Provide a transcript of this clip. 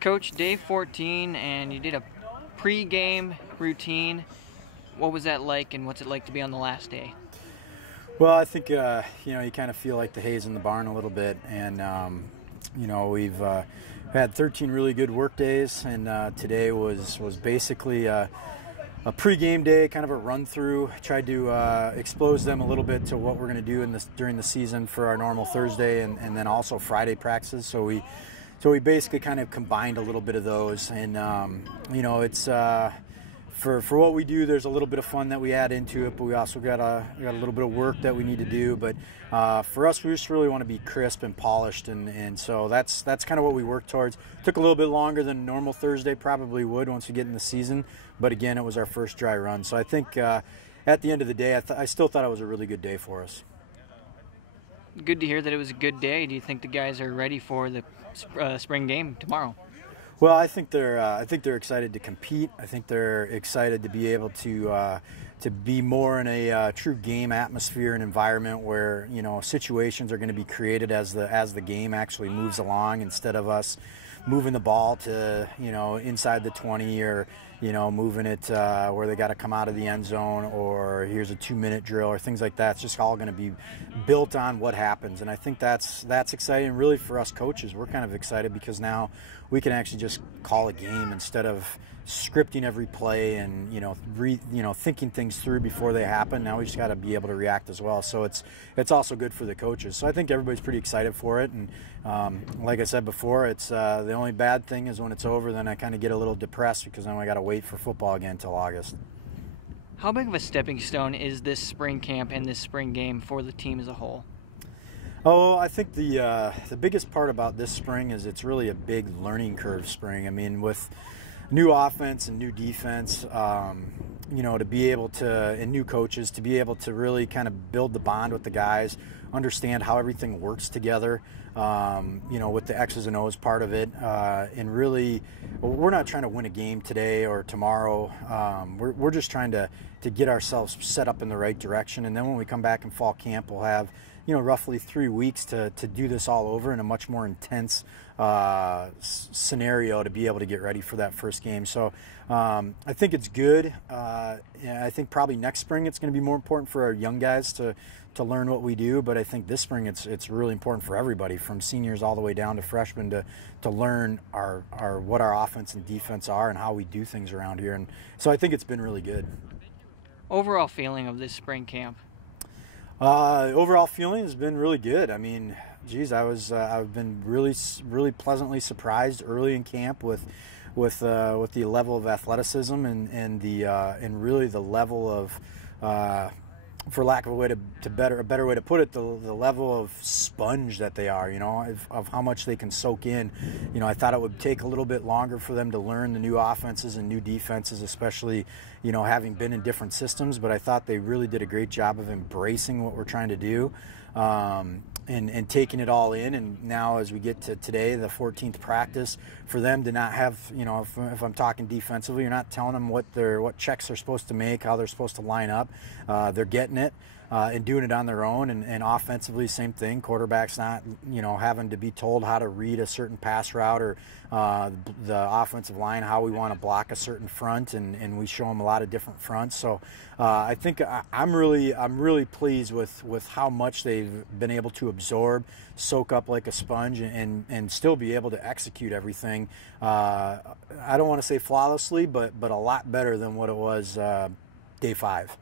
Coach, day 14, and you did a pre-game routine. What was that like, and what's it like to be on the last day? Well, I think you kind of feel like the hay's in the barn a little bit, and we've had 13 really good work days, and today was basically a pre-game day, kind of a run-through. Tried to expose them a little bit to what we're going to do during the season for our normal Thursday and then also Friday practices. So we basically kind of combined a little bit of those, and it's. For what we do, there's a little bit of fun that we add into it, but we also got a little bit of work that we need to do. But for us, we just really want to be crisp and polished, and so that's kind of what we work towards. Took a little bit longer than normal Thursday probably would once we get in the season, but again, it was our first dry run. So I think at the end of the day, I still thought it was a really good day for us. Good to hear that it was a good day. Do you think the guys are ready for the spring game tomorrow? Well, I think they're excited to compete. I think they're excited to be able to be more in a true game atmosphere and environment where situations are going to be created as the game actually moves along, instead of us moving the ball to inside the 20 or moving it where they got to come out of the end zone, or here's a 2-minute drill or things like that. It's just all going to be built on what happens, and I think that's exciting. Really, for us coaches, we're kind of excited because now we can actually just call a game instead of scripting every play and thinking things through before they happen. Now we just got to be able to react as well. So it's also good for the coaches. So I think everybody's pretty excited for it. And like I said before, it's the only bad thing is when it's over, then I kind of get a little depressed because then I got to wait for football again until August. How big of a stepping stone is this spring camp and this spring game for the team as a whole? Oh, I think the biggest part about this spring is it's really a big learning curve spring. I mean, with new offense and new defense, to be able to, and new coaches, to be able to really kind of build the bond with the guys, understand how everything works together, with the X's and O's part of it. And really, we're not trying to win a game today or tomorrow. We're just trying to get ourselves set up in the right direction. And then when we come back in fall camp, we'll have roughly 3 weeks to do this all over in a much more intense scenario to be able to get ready for that first game. So I think it's good. I think probably next spring it's going to be more important for our young guys to learn what we do, but I think this spring it's really important for everybody, from seniors all the way down to freshmen, to learn what our offense and defense are and how we do things around here. And so I think it's been really good. Overall feeling of this spring camp? Overall feeling has been really good. I mean, geez, I've been really pleasantly surprised early in camp with the level of athleticism and really the level of, for lack of a better way to put it, the level of sponge that they are, of how much they can soak in. I thought it would take a little bit longer for them to learn the new offenses and new defenses, especially, having been in different systems, but I thought they really did a great job of embracing what we're trying to do. And taking it all in. And now as we get to today, the 14th practice, for them to not have, if I'm talking defensively, you're not telling them what checks they're supposed to make, how they're supposed to line up. They're getting it and doing it on their own. And offensively, same thing. Quarterback's not, having to be told how to read a certain pass route, or the offensive line, how we want to block a certain front, and we show them a lot of different fronts. So I think I'm really pleased with how much they've been able to absorb, soak up like a sponge, and still be able to execute everything. I don't want to say flawlessly, but a lot better than what it was day 5.